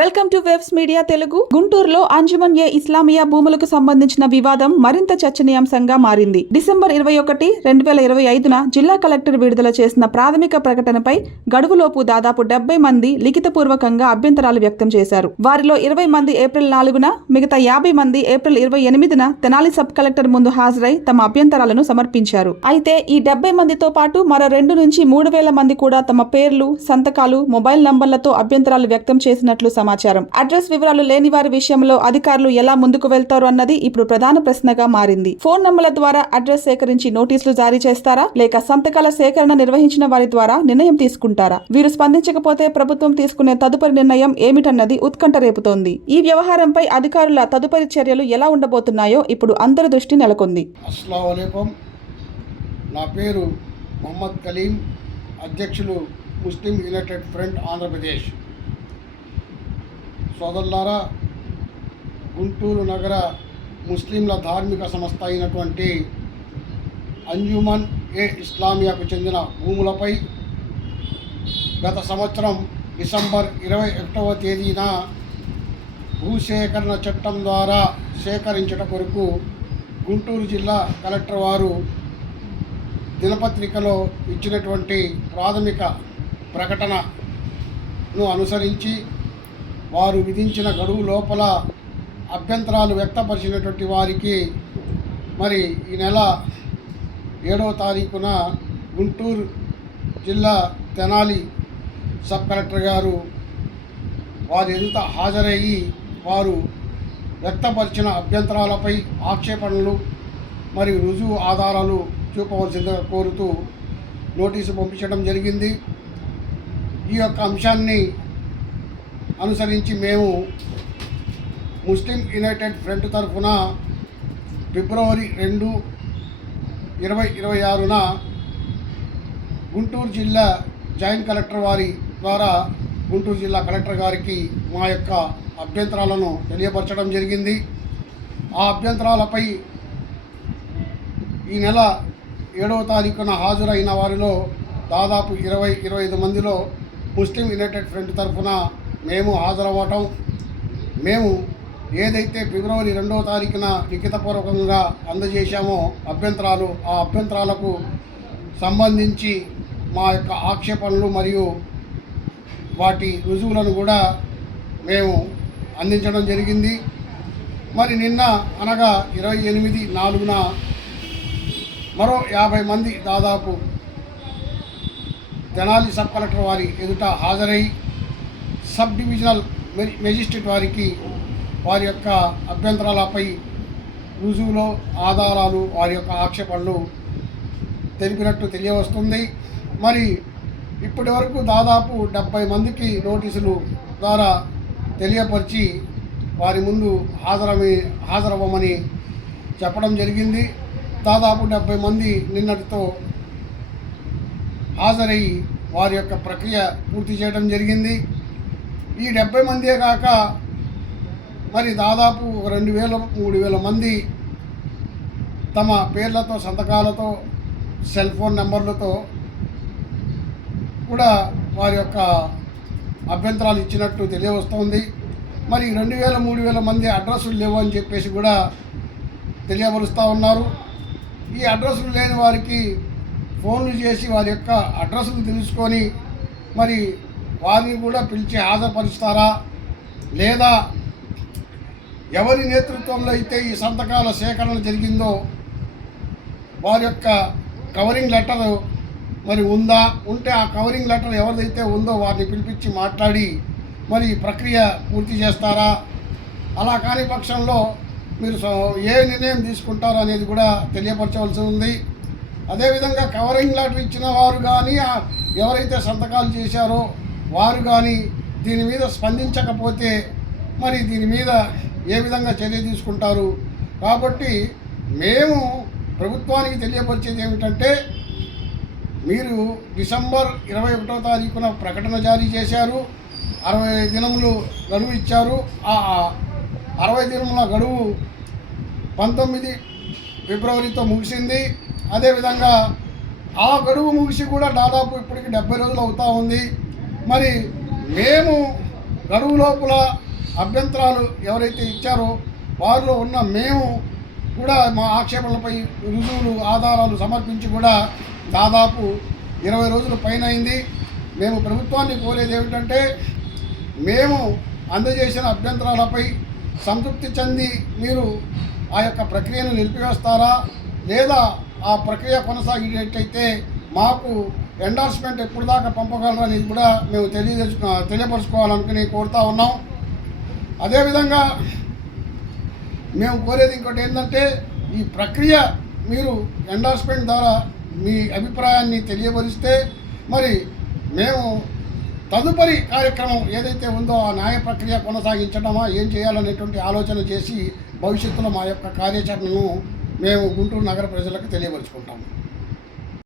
Welcome to webs media Telugu. గుంటూరులో అంజుమన్ ఏ ఇస్లామియా భూములకు సంబంధించిన వివాదం మరింత చర్చనీయాంశంగా మారింది. డిసెంబర్ 21, 2025న జిల్లా కలెక్టర్ విడుదల చేసిన ప్రాథమిక ప్రకటనపై గడువులోపు దాదాపు 70 మంది లిఖితపూర్వకంగా అభ్యంతరాలు వ్యక్తం చేశారు. వారిలో 20 మంది ఏప్రిల్ 4న, మిగతా 50 మంది ఏప్రిల్ 28న తెనాలి సబ్ కలెక్టర్ ముందు హాజరై తమ అభ్యంతరాలను సమర్పించారు. అయితే ఈ 70 మందితో పాటు మరో 2 నుంచి 3,000 మంది కూడా తమ పేర్లు, సంతకాలు, మొబైల్ నంబర్లతో అభ్యంతరాలు వ్యక్తం చేసినట్లు సమాచారం. అడ్రస్ వివరాలు లేని వారి విషయంలో అధికారులు ఎలా ముందుకు వెళ్తారు అన్నది ఇప్పుడు ప్రధాన ప్రశ్నగా మారింది. ఫోన్ నంబర్ల ద్వారా అడ్రస్ సేకరించి నోటీసులు జారీ చేస్తారా, లేక సంతకాల సేకరణ నిర్వహించిన వారి ద్వారా నిర్ణయం తీసుకుంటారా? వీరు స్పందించకపోతే ప్రభుత్వం తీసుకునే తదుపరి నిర్ణయం ఏమిటన్నది ఉత్కంఠ రేపుతోంది. ఈ వ్యవహారంపై అధికారుల తదుపరి చర్యలు ఎలా ఉండబోతున్నాయో ఇప్పుడు అందరి దృష్టి నెలకొంది. అస్సలాము అలైకుం. నా పేరు మొహమ్మద్ కలీం, అధ్యక్షులు ముస్లిం యునైటెడ్ ఫ్రంట్ ఆంధ్రప్రదేశ్. సోదరులారా, గుంటూరు నగర ముస్లింల ధార్మిక సంస్థ అయినటువంటి అంజుమన్ ఏ ఇస్లామియాకు చెందిన భూములపై గత సంవత్సరం డిసెంబర్ 21వ తేదీన భూసేకరణ చట్టం ద్వారా సేకరించడం కొరకు గుంటూరు జిల్లా కలెక్టర్ వారు దినపత్రికలో ఇచ్చినటువంటి ప్రాథమిక ప్రకటనను అనుసరించి వారు విధించిన గడువు లోపల అభ్యంతరాలు వ్యక్తపరిచినటువంటి వారికి మరి ఈ నెల 7వ తారీఖున గుంటూరు జిల్లా తెనాలి సబ్ కలెక్టర్ గారు వారి ఎదుట హాజరయ్యి వారు వ్యక్తపరిచిన అభ్యంతరాలపై ఆక్షేపణలు మరియు రుజువు ఆధారాలు చూపవలసిందిగా కోరుతూ నోటీసు పంపించడం జరిగింది. ఈ యొక్క అంశాన్ని అనుసరించి మేము ముస్లిం యునైటెడ్ ఫ్రంట్ తరఫున ఫిబ్రవరి 2, 2026న గుంటూరు జిల్లా జాయింట్ కలెక్టర్ వారి ద్వారా గుంటూరు జిల్లా కలెక్టర్ గారికి మా యొక్క అభ్యంతరాలను తెలియపరచడం జరిగింది. ఆ అభ్యంతరాలపై ఈ నెల 7వ తారీఖున హాజరైన వారిలో దాదాపు 20-25 మందిలో ముస్లిం యునైటెడ్ ఫ్రంట్ తరఫున మేము హాజరవ్వటం, మేము ఏదైతే ఫిబ్రవరి 2వ తారీఖున లిఖితపూర్వకంగా అందజేశామో అభ్యంతరాలు, ఆ అభ్యంతరాలకు సంబంధించి మా యొక్క ఆక్షేపణలు మరియు వాటి రుజువులను కూడా మేము అందించడం జరిగింది. మరి నిన్న అనగా 28/4న మరో 50 మంది దాదాపు తెనాలి సబ్ కలెక్టర్ వారి ఎదుట హాజరై సబ్ డివిజనల్ మెజిస్ట్రేట్ వారికి వారి యొక్క అభ్యంతరాలపై రుజువులు, ఆధారాలు, వారి యొక్క ఆక్షేపణలు తెలిపినట్టు తెలియవస్తుంది. మరి ఇప్పటి వరకు దాదాపు 70 మందికి నోటీసులు ద్వారా తెలియపరిచి వారి ముందు హాజరవ్వమని చెప్పడం జరిగింది. దాదాపు 70 మంది నిన్నటితో హాజరయ్యి వారి యొక్క ప్రక్రియ పూర్తి చేయడం జరిగింది. ఈ 70 మందే కాక మరి దాదాపు 2,000-3,000 మంది తమ పేర్లతో, సంతకాలతో, సెల్ ఫోన్ నెంబర్లతో కూడా వారి యొక్క అభ్యంతరాలు ఇచ్చినట్టు తెలియవస్తోంది. మరి 2,000-3,000 మంది అడ్రస్సులు లేవు అని చెప్పేసి కూడా తెలియపరుస్తూ ఉన్నారు. ఈ అడ్రస్సులు లేని వారికి ఫోన్లు చేసి వారి యొక్క అడ్రస్సులు తెలుసుకొని మరి వారిని కూడా పిలిచి హాజరుపరుస్తారా, లేదా ఎవరి నేతృత్వంలో అయితే ఈ సంతకాల సేకరణ జరిగిందో వారి యొక్క కవరింగ్ లెటర్ మరి ఉంటే ఆ కవరింగ్ లెటర్ ఎవరిదైతే ఉందో వారిని పిలిపించి మాట్లాడి మరి ప్రక్రియ పూర్తి చేస్తారా? అలా కాని పక్షంలో మీరు ఏ నిర్ణయం తీసుకుంటారో అనేది కూడా తెలియపరచవలసి ఉంది. అదేవిధంగా కవరింగ్ లెటర్ ఇచ్చిన వారు కానీ, ఎవరైతే సంతకాలు చేశారో వారు కానీ దీని మీద స్పందించకపోతే మరి దీని మీద ఏ విధంగా చర్య తీసుకుంటారు? కాబట్టి మేము ప్రభుత్వానికి తెలియపరిచేది ఏమిటంటే, మీరు డిసెంబర్ 21వ తారీఖున ప్రకటన జారీ చేశారు, 60 దినములు గడువు ఇచ్చారు. ఆ 60 దినముల గడువు 19 ఫిబ్రవరితో ముగిసింది. అదేవిధంగా ఆ గడువు ముగిసి కూడా దాదాపు ఇప్పటికి 70 రోజులు అవుతూ ఉంది. మరి మేము గడువు లోపల అభ్యంతరాలు ఎవరైతే ఇచ్చారో వారిలో ఉన్న మేము కూడా మా ఆక్షేపణలపై రుజువులు ఆధారాలు సమర్పించి కూడా దాదాపు 20 రోజుల పైన అయింది. మేము ప్రభుత్వాన్ని కోరేది ఏమిటంటే మేము అందజేసిన అభ్యంతరాలపై సంతృప్తి చెంది మీరు ఆ యొక్క ప్రక్రియను నిలిపివేస్తారా, లేదా ఆ ప్రక్రియ కొనసాగేటట్టయితే మాకు ఎండార్స్మెంట్ ఎప్పుడు దాకా పంపగలరనేది కూడా మేము తెలియపరుచుకోవాలనుకుని కోరుతా ఉన్నాం. అదేవిధంగా మేము కోరేది ఇంకోటి ఏంటంటే ఈ ప్రక్రియ మీరు ఎండార్స్మెంట్ ద్వారా మీ అభిప్రాయాన్ని తెలియపరిస్తే మరి మేము తదుపరి కార్యక్రమం ఏదైతే ఉందో ఆ న్యాయ ప్రక్రియ కొనసాగించడమా ఏం చేయాలనేటువంటి ఆలోచన చేసి భవిష్యత్తులో మా యొక్క కార్యాచరణను మేము గుంటూరు నగర ప్రజలకు తెలియపరుచుకుంటాము.